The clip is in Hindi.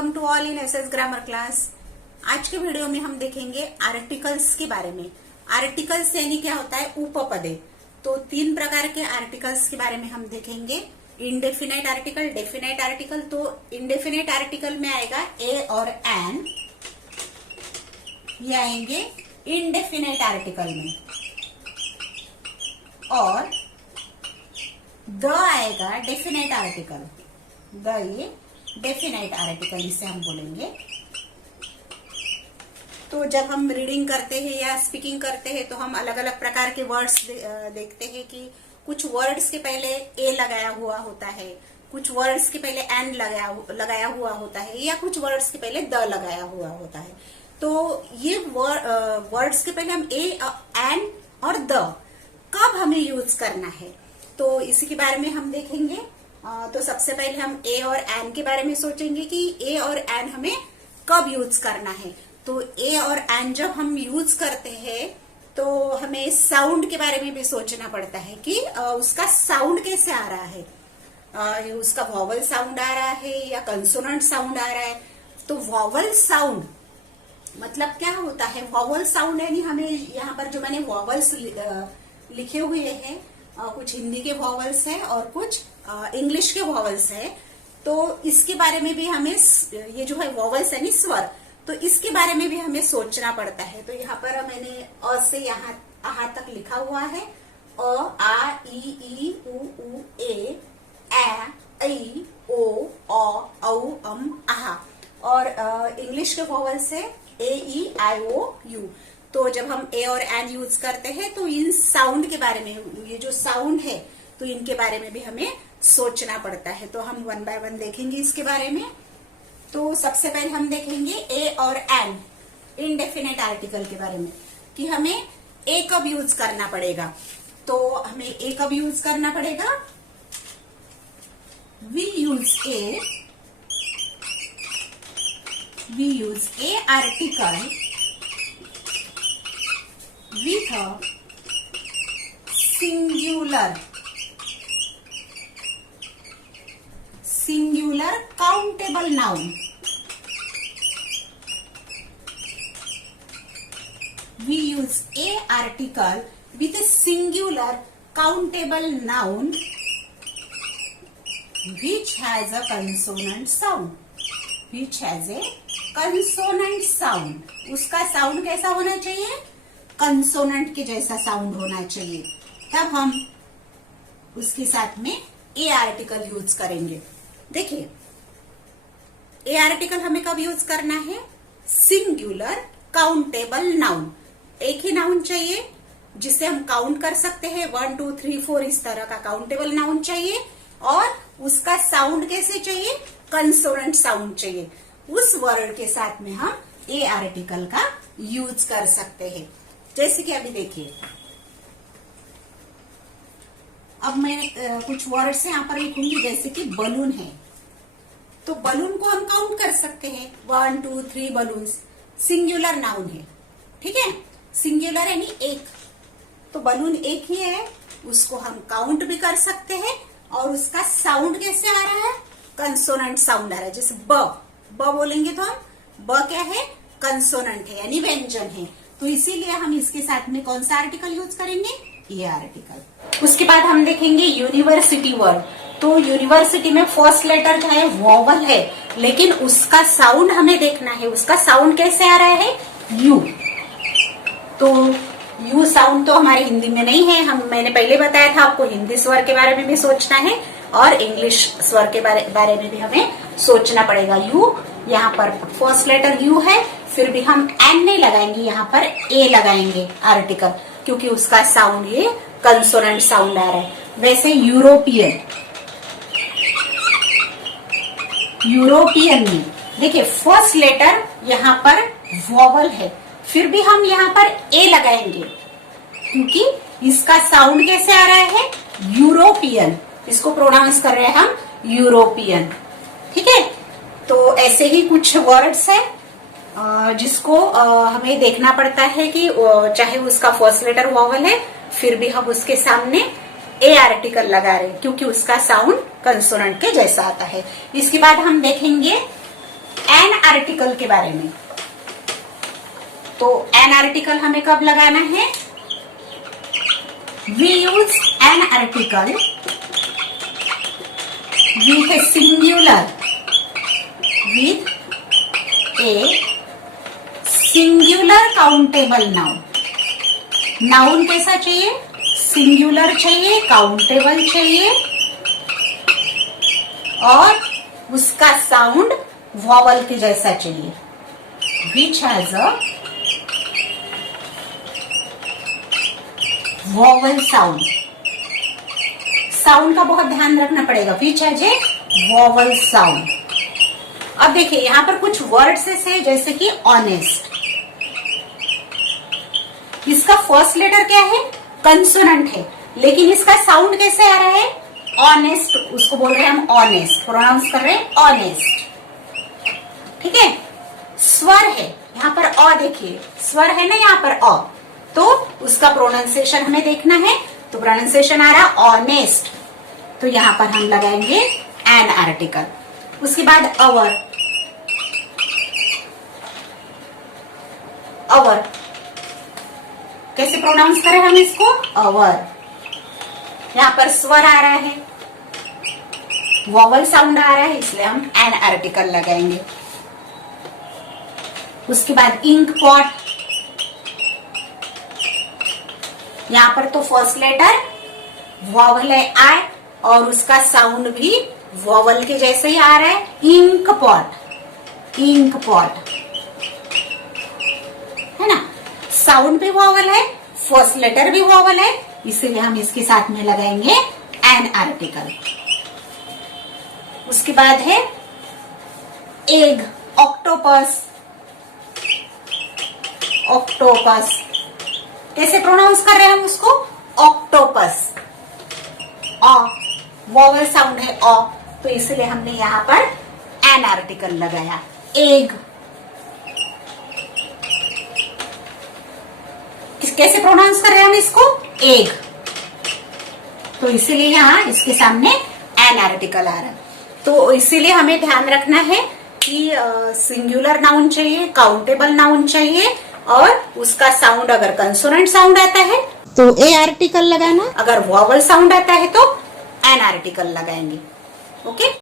Welcome to all in SS grammar class. आज के वीडियो में हम देखेंगे आर्टिकल्स के बारे में। आर्टिकल्स यानी क्या होता है, उपपदे। तो तीन प्रकार के आर्टिकल्स के बारे में हम देखेंगे, इनडेफिनाइट आर्टिकल, डेफिनाइट आर्टिकल। तो इनडेफिनाइट आर्टिकल में आएगा ए और एन, ये आएंगे इनडेफिनाइट आर्टिकल में, और द आएगा डेफिनाइट आर्टिकल। द ये डेफिनाइट आर्टिकल इसे हम बोलेंगे। तो जब हम रीडिंग करते हैं या स्पीकिंग करते हैं तो हम अलग अलग प्रकार के वर्ड्स देखते हैं कि कुछ वर्ड्स के पहले ए लगाया हुआ होता है, कुछ वर्ड्स के पहले एन लगाया हुआ होता है, या कुछ वर्ड्स के पहले द लगाया हुआ होता है। तो ये वर्ड्स के पहले हम ए, एन और द कब हमें यूज करना है, तो इसी के बारे में हम देखेंगे। तो सबसे पहले हम ए और एन के बारे में सोचेंगे कि ए और एन हमें कब यूज करना है। तो ए और एन जब हम यूज करते हैं तो हमें साउंड के बारे में भी सोचना पड़ता है कि उसका साउंड कैसे आ रहा है, उसका वॉवल साउंड आ रहा है या कंसोनेंट साउंड आ रहा है। तो वॉवल साउंड मतलब क्या होता है, वॉवल साउंड यानी हमें यहाँ पर जो मैंने वॉवल्स लिखे हुए हैं, कुछ हिंदी के वॉवल्स है और कुछ इंग्लिश के वॉवल्स है। तो इसके बारे में भी हमें, ये जो है वॉवल्स यानी स्वर, तो इसके बारे में भी हमें सोचना पड़ता है। तो यहाँ पर मैंने अ से यहाँ आहा तक लिखा हुआ है, अ, आ, ई, उ, ए, ऐ, ओ, औ, आहा। और इंग्लिश के वॉवल्स है ए, ई, आई, ओ, यू। तो जब हम ए और एन यूज करते हैं तो इन साउंड के बारे में, ये जो साउंड है तो इनके बारे में भी हमें सोचना पड़ता है। तो हम वन बाय वन देखेंगे इसके बारे में। तो सबसे पहले हम देखेंगे ए और एन इनडेफिनेट आर्टिकल के बारे में कि हमें ए कब यूज करना पड़ेगा। तो हमें ए कब यूज करना पड़ेगा, we use a article with a singular countable noun. We use a article with a singular countable noun which has a consonant sound. उसका साउंड कैसा होना चाहिए, कंसोनेंट के जैसा साउंड होना चाहिए। तब हम उसके साथ में ए आर्टिकल यूज करेंगे। देखिए, ए आर्टिकल हमें कब यूज करना है, सिंगुलर काउंटेबल नाउन। एक ही नाउन चाहिए जिसे हम काउंट कर सकते हैं, 1 2 3 4 इस तरह का काउंटेबल नाउन चाहिए। और उसका साउंड कैसे चाहिए, कंसोनेंट साउंड चाहिए। उस वर्ड के साथ में हम ए आर्टिकल का यूज कर सकते हैं। जैसे कि अभी देखिए, अब मैं कुछ वर्ड्स यहाँ पर लिखूंगी, जैसे कि बलून है। तो बलून को हम काउंट कर सकते हैं, 1 2 3 बलून्स। सिंगुलर नाउन है, ठीक है, सिंगुलर यानी एक। तो बलून एक ही है, उसको हम काउंट भी कर सकते हैं। और उसका साउंड कैसे आ रहा है, कंसोनेंट साउंड आ रहा है। जैसे ब बोलेंगे तो हम, ब क्या है, कंसोनेंट है यानी व्यंजन है। तो इसीलिए हम इसके साथ में कौन सा आर्टिकल यूज करेंगे, ये आर्टिकल। उसके बाद हम देखेंगे यूनिवर्सिटी वर्ड। तो यूनिवर्सिटी में फर्स्ट लेटर जो है वॉवल है, लेकिन उसका साउंड हमें देखना है। उसका साउंड कैसे आ रहा है, यू। तो यू साउंड तो हमारे हिंदी में नहीं है। मैंने पहले बताया था आपको, हिंदी स्वर के बारे में भी सोचना है और इंग्लिश स्वर के बारे में भी हमें सोचना पड़ेगा। यू, यहाँ पर फर्स्ट लेटर यू है, फिर भी हम एन नहीं लगाएंगे, यहाँ पर ए लगाएंगे आर्टिकल, क्योंकि उसका साउंड ये कंसोनेंट साउंड आ रहा है। वैसे यूरोपियन में देखिए, फर्स्ट लेटर यहाँ पर वॉवल है, फिर भी हम यहाँ पर ए लगाएंगे, क्योंकि इसका साउंड कैसे आ रहा है, यूरोपियन। इसको प्रोनाउंस कर रहे हैं हम यूरोपियन, ठीक है। तो ऐसे ही कुछ वर्ड्स है जिसको हमें देखना पड़ता है कि चाहे उसका फर्स्ट लेटर वॉवल है, फिर भी हम उसके सामने ए आर्टिकल लगा रहे, क्योंकि उसका साउंड कंसोनेंट के जैसा आता है। इसके बाद हम देखेंगे एन आर्टिकल के बारे में। तो एन आर्टिकल हमें कब लगाना है? We use an article with a singular, with a singular countable noun. Noun कैसा चाहिए? सिंगुलर चाहिए, काउंटेबल चाहिए, और उसका साउंड वॉवल के जैसा चाहिए। Which has a vowel sound. Sound का बहुत ध्यान रखना पड़ेगा। Which has a vowel sound. अब देखिए यहां पर कुछ वर्ड्स है जैसे कि ऑनेस्ट। इसका फर्स्ट लेटर क्या है? कंसोनेंट है, लेकिन इसका साउंड कैसे आ रहा है? ऑनेस्ट। उसको बोल रहे हैं हम ऑनेस्ट, प्रोनाउंस कर रहे हैं ऑनेस्ट। ठीक है। स्वर है यहाँ पर अ, देखिए स्वर है ना यहाँ पर अ, तो उसका प्रोनाउंसिएशन हमें देखना है। तो प्रोनाउंसिएशन आ रहा ऑनेस्ट, तो यहां पर हम लगाएंगे एन आर्टिकल। उसके बाद अवर। अवर कैसे प्रोनाउंस करें हम इसको? अवर। यहां पर स्वर आ रहा है, वॉवल साउंड आ रहा है, इसलिए हम एन आर्टिकल लगाएंगे। उसके बाद इंक पॉट। यहां पर तो फर्स्ट लेटर वॉवल है आई, और उसका साउंड भी वॉवल के जैसे ही आ रहा है। इंक पॉट, इंक पॉट है ना। साउंड भी वॉवल है, फर्स्ट लेटर भी वॉवल है, इसीलिए हम इसके साथ में लगाएंगे एन आर्टिकल। उसके बाद है एग, ऑक्टोपस। ऑक्टोपस कैसे प्रोनाउंस कर रहे हैं हम उसको? ऑक्टोपस। अ, वॉवल साउंड है अ, तो इसलिए हमने यहां पर एन आर्टिकल लगाया। एग कैसे प्रोनाउंस कर रहे हैं हम इसको? एग, तो इसीलिए यहां इसके सामने एन आर्टिकल आ रहा है। तो इसीलिए हमें ध्यान रखना है कि सिंगुलर नाउन चाहिए, काउंटेबल नाउन चाहिए, और उसका साउंड अगर कंसोनेंट साउंड आता है तो ए आर्टिकल लगाना, अगर वॉवल साउंड आता है तो एन आर्टिकल लगाएंगे। ओके।